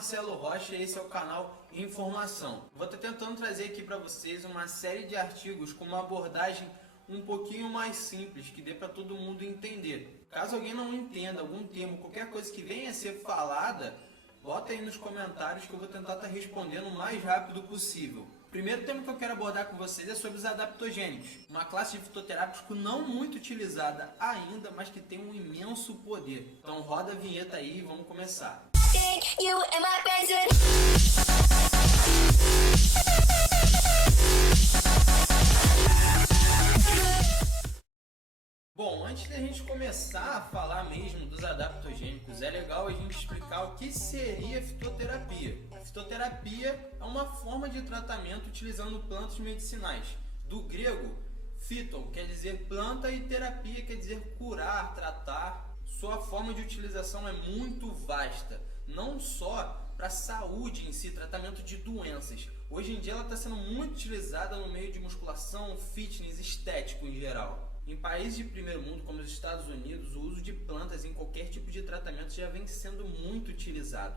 Marcelo Rocha e esse é o canal Informação. Vou estar tentando trazer aqui para vocês uma série de artigos com uma abordagem um pouquinho mais simples, que dê para todo mundo entender. Caso alguém não entenda algum termo, qualquer coisa que venha a ser falada, bota aí nos comentários que eu vou tentar estar respondendo o mais rápido possível. O primeiro tema que eu quero abordar com vocês é sobre os adaptogênicos, uma classe de fitoterápicos não muito utilizada ainda, mas que tem um imenso poder. Então roda a vinheta aí e vamos começar. Bom, antes da gente começar a falar mesmo dos adaptogênicos, é legal a gente explicar o que seria fitoterapia. A fitoterapia é uma forma de tratamento utilizando plantas medicinais. Do grego, phyto quer dizer planta e terapia quer dizer curar, tratar. Sua forma de utilização é muito vasta, não só para a saúde em si, tratamento de doenças. Hoje em dia ela está sendo muito utilizada no meio de musculação, fitness, estético em geral. Em países de primeiro mundo, como os Estados Unidos, o uso de plantas em qualquer tipo de tratamento já vem sendo muito utilizado.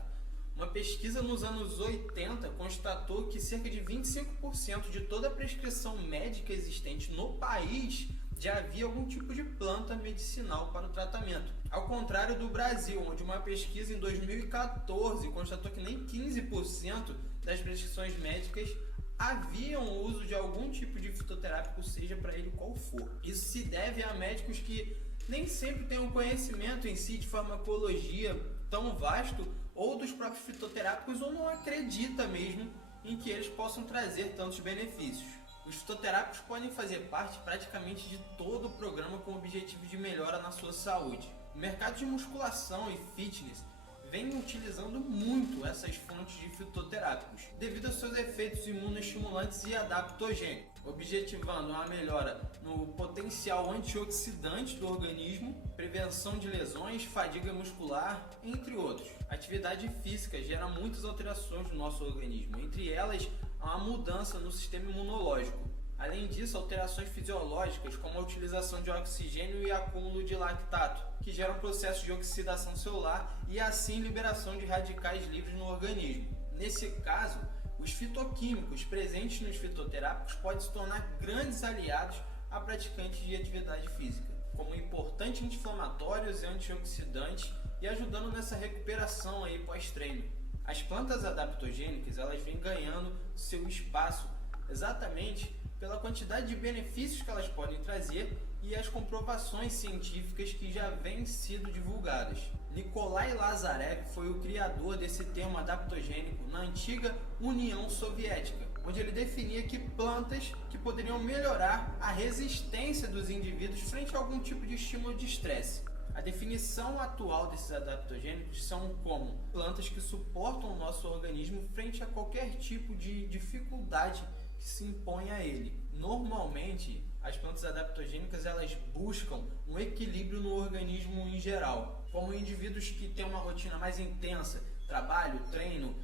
Uma pesquisa nos anos 80 constatou que cerca de 25% de toda a prescrição médica existente no país já havia algum tipo de planta medicinal para o tratamento. Ao contrário do Brasil, onde uma pesquisa em 2014 constatou que nem 15% das prescrições médicas haviam o uso de algum tipo de fitoterápico, seja para ele qual for. Isso se deve a médicos que nem sempre têm um conhecimento em si de farmacologia tão vasto, ou dos próprios fitoterápicos, ou não acredita mesmo em que eles possam trazer tantos benefícios. Os fitoterápicos podem fazer parte praticamente de todo o programa com o objetivo de melhora na sua saúde. O mercado de musculação e fitness vem utilizando muito essas fontes de fitoterápicos, devido aos seus efeitos imunoestimulantes e adaptogênicos, objetivando uma melhora no potencial antioxidante do organismo, prevenção de lesões, fadiga muscular, entre outros. A atividade física gera muitas alterações no nosso organismo, entre elas uma mudança no sistema imunológico. Além disso, alterações fisiológicas como a utilização de oxigênio e acúmulo de lactato, que geram processos de oxidação celular e assim liberação de radicais livres no organismo. Nesse caso, os fitoquímicos presentes nos fitoterápicos podem se tornar grandes aliados a praticantes de atividade física, como importantes anti-inflamatórios e antioxidantes e ajudando nessa recuperação aí pós-treino. As plantas adaptogênicas elas vêm ganhando seu espaço exatamente pela quantidade de benefícios que elas podem trazer e as comprovações científicas que já vêm sido divulgadas. Nikolai Lazarev foi o criador desse termo adaptogênico na antiga União Soviética, onde ele definia que plantas que poderiam melhorar a resistência dos indivíduos frente a algum tipo de estímulo de estresse. A definição atual desses adaptogênicos são como plantas que suportam o nosso organismo frente a qualquer tipo de dificuldade que se impõe a ele. Normalmente, as plantas adaptogênicas elas buscam um equilíbrio no organismo em geral. Como indivíduos que têm uma rotina mais intensa, trabalho, treino,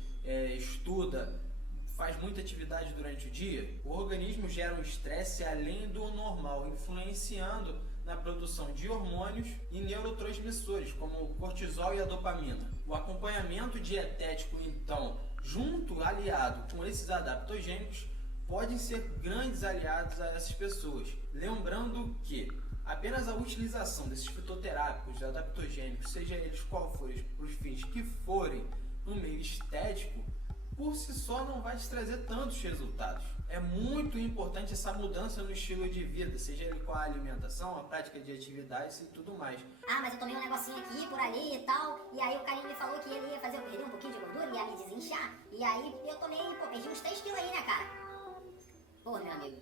estuda, faz muita atividade durante o dia, o organismo gera um estresse além do normal, influenciando na produção de hormônios e neurotransmissores, como o cortisol e a dopamina. O acompanhamento dietético, então, aliado com esses adaptogênicos, podem ser grandes aliados a essas pessoas. Lembrando que apenas a utilização desses fitoterápicos adaptogênicos, seja eles qual forem os fins que forem no meio estético, por si só não vai te trazer tantos resultados. É muito importante essa mudança no estilo de vida, seja ele com a alimentação, a prática de atividades e tudo mais. Ah, mas eu tomei um negocinho aqui, por ali e tal, e aí o carinha me falou que ele ia fazer eu perder um pouquinho de gordura, ia me desinchar, e aí eu tomei, perdi uns 3 quilos aí, né, cara? Pô, meu amigo.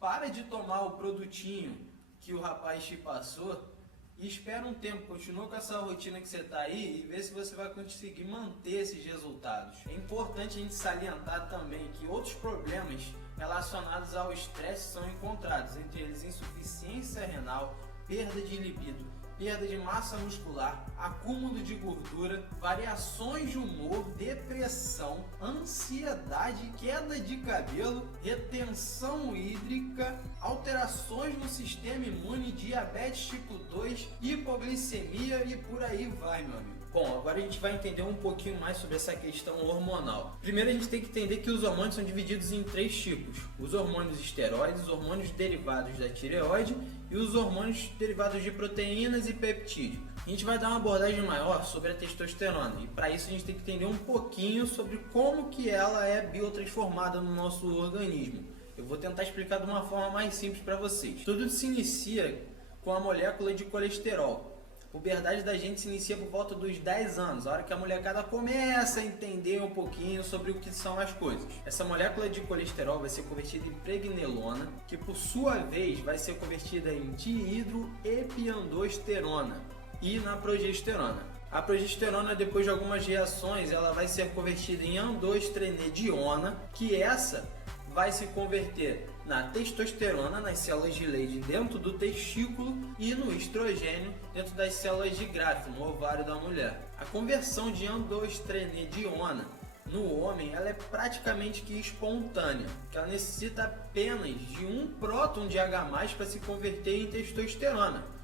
Para de tomar o produtinho que o rapaz te passou e espera um tempo, continua com essa rotina que você está aí e vê se você vai conseguir manter esses resultados. É importante a gente salientar também que outros problemas relacionados ao estresse são encontrados, entre eles insuficiência renal, perda de libido, perda de massa muscular, acúmulo de gordura, variações de humor, depressão, ansiedade, queda de cabelo, retenção hídrica, alterações no sistema imune, diabetes tipo 2, hipoglicemia e por aí vai, meu amigo. Bom, agora a gente vai entender um pouquinho mais sobre essa questão hormonal. Primeiro a gente tem que entender que os hormônios são divididos em 3 tipos. Os hormônios esteroides, os hormônios derivados da tireoide e os hormônios derivados de proteínas e peptídeos. A gente vai dar uma abordagem maior sobre a testosterona e para isso a gente tem que entender um pouquinho sobre como que ela é biotransformada no nosso organismo. Eu vou tentar explicar de uma forma mais simples para vocês. Tudo se inicia com a molécula de colesterol. A puberdade da gente se inicia por volta dos 10 anos, a hora que a molecada começa a entender um pouquinho sobre o que são as coisas. Essa molécula de colesterol vai ser convertida em pregnenolona, que por sua vez vai ser convertida em dihidroepiandrosterona e na progesterona. A progesterona, depois de algumas reações, ela vai ser convertida em androstenediona, que essa vai se converter na testosterona nas células de Leydig dentro do testículo e no estrogênio dentro das células de Graafian, no ovário da mulher. A conversão de androstenediona no homem ela é praticamente que espontânea, que ela necessita apenas de um próton de H+, para se converter em testosterona.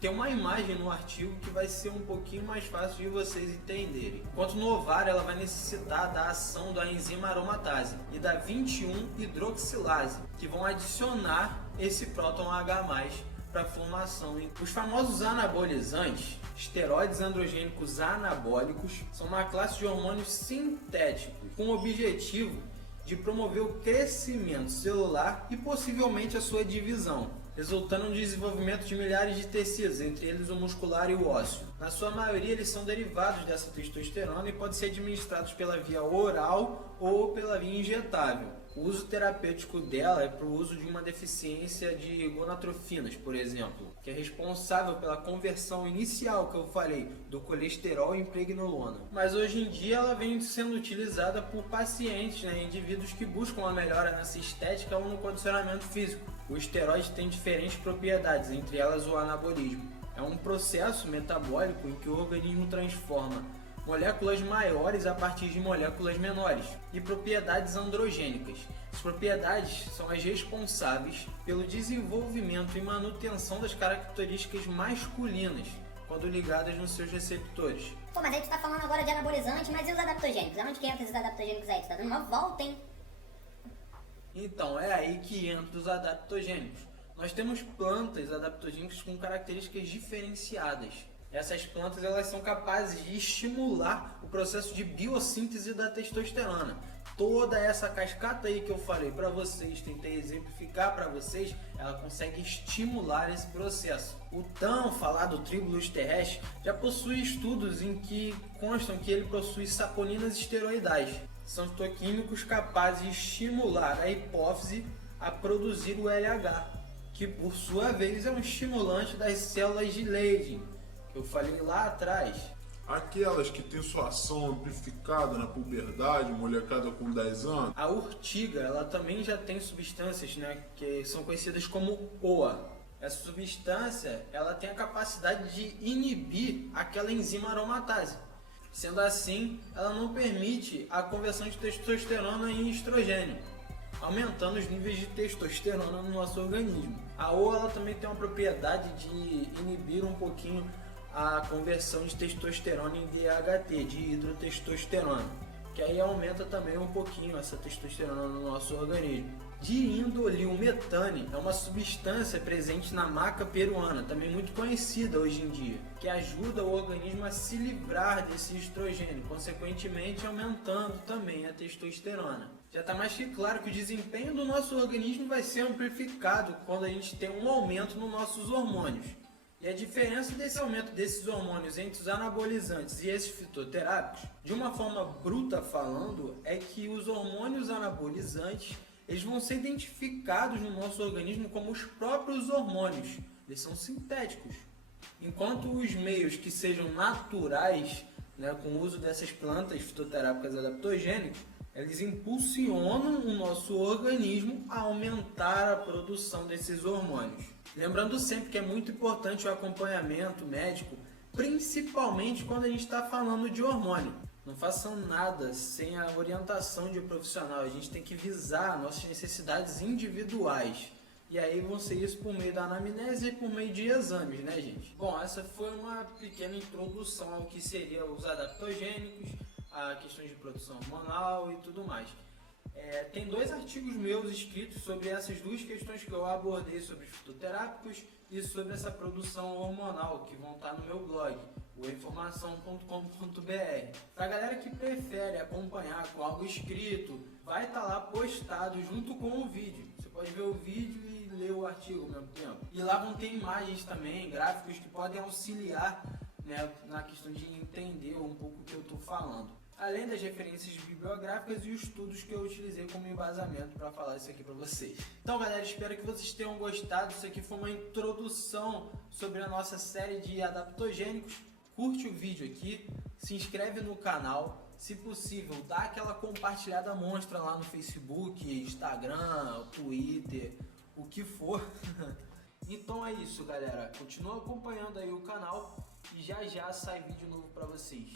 Tem uma imagem no artigo que vai ser um pouquinho mais fácil de vocês entenderem. Enquanto no ovário ela vai necessitar da ação da enzima aromatase e da 21-hidroxilase, que vão adicionar esse próton H+ para a formação. Os famosos anabolizantes, esteroides androgênicos anabólicos, são uma classe de hormônios sintéticos com o objetivo de promover o crescimento celular e possivelmente a sua divisão, resultando no desenvolvimento de milhares de tecidos, entre eles o muscular e o ósseo. Na sua maioria, eles são derivados dessa testosterona e podem ser administrados pela via oral ou pela via injetável. O uso terapêutico dela é para o uso de uma deficiência de gonatrofinas, por exemplo, que é responsável pela conversão inicial que eu falei do colesterol em pregnenolona. Mas hoje em dia ela vem sendo utilizada por pacientes, indivíduos que buscam a melhora nessa estética ou no condicionamento físico. O esteroide tem diferentes propriedades, entre elas o anabolismo. É um processo metabólico em que o organismo transforma moléculas maiores a partir de moléculas menores e propriedades androgênicas. As propriedades são as responsáveis pelo desenvolvimento e manutenção das características masculinas quando ligadas nos seus receptores. Pô, mas aí tu tá falando agora de anabolizante, mas e os adaptogênicos? Aonde que entram esses adaptogênicos aí? Tu tá dando uma volta, hein? Então, é aí que entram os adaptogênicos. Nós temos plantas adaptogênicas com características diferenciadas. Essas plantas elas são capazes de estimular o processo de biossíntese da testosterona. Toda essa cascata aí que eu falei para vocês, tentei exemplificar para vocês, ela consegue estimular esse processo. O tão falado tribulus terrestre já possui estudos em que constam que ele possui saponinas esteroidais. São fitoquímicos capazes de estimular a hipófise a produzir o LH, que por sua vez é um estimulante das células de Leydig, que eu falei lá atrás. Aquelas que têm sua ação amplificada na puberdade, molecada com 10 anos. A urtiga, ela também já tem substâncias, que são conhecidas como OA. Essa substância, ela tem a capacidade de inibir aquela enzima aromatase. Sendo assim, ela não permite a conversão de testosterona em estrogênio, aumentando os níveis de testosterona no nosso organismo. A OA ela também tem uma propriedade de inibir um pouquinho a conversão de testosterona em DHT, de hidrotestosterona, que aí aumenta também um pouquinho essa testosterona no nosso organismo. Diindolilmetane é uma substância presente na maca peruana, também muito conhecida hoje em dia, que ajuda o organismo a se livrar desse estrogênio, consequentemente aumentando também a testosterona. Já está mais que claro que o desempenho do nosso organismo vai ser amplificado quando a gente tem um aumento nos nossos hormônios. E a diferença desse aumento desses hormônios entre os anabolizantes e esses fitoterápicos, de uma forma bruta falando, é que os hormônios anabolizantes eles vão ser identificados no nosso organismo como os próprios hormônios. Eles são sintéticos. Enquanto os meios que sejam naturais, com o uso dessas plantas fitoterápicas adaptogênicas, eles impulsionam o nosso organismo a aumentar a produção desses hormônios. Lembrando sempre que é muito importante o acompanhamento médico, principalmente quando a gente está falando de hormônio. Não façam nada sem a orientação de um profissional. A gente tem que visar nossas necessidades individuais E aí vão ser isso por meio da anamnese e por meio de exames, né, gente? Bom, essa foi uma pequena introdução ao que seriam os adaptogênicos, a questões de produção hormonal e tudo mais. Tem 2 artigos meus escritos sobre essas 2 questões que eu abordei sobre os fitoterápicos e sobre essa produção hormonal, que vão estar no meu blog, oinformação.com.br. Pra galera que prefere acompanhar com algo escrito, vai estar lá postado junto com o vídeo. Você pode ver o vídeo e ler o artigo ao mesmo tempo. E lá vão ter imagens também, gráficos que podem auxiliar, né, na questão de entender um pouco o que eu estou falando. Além das referências bibliográficas e os estudos que eu utilizei como embasamento para falar isso aqui para vocês. Então, galera, espero que vocês tenham gostado. Isso aqui foi uma introdução sobre a nossa série de adaptogênicos. Curte o vídeo aqui, se inscreve no canal. Se possível, dá aquela compartilhada monstra lá no Facebook, Instagram, Twitter, o que for. Então é isso, galera. Continua acompanhando aí o canal e já já sai vídeo novo para vocês.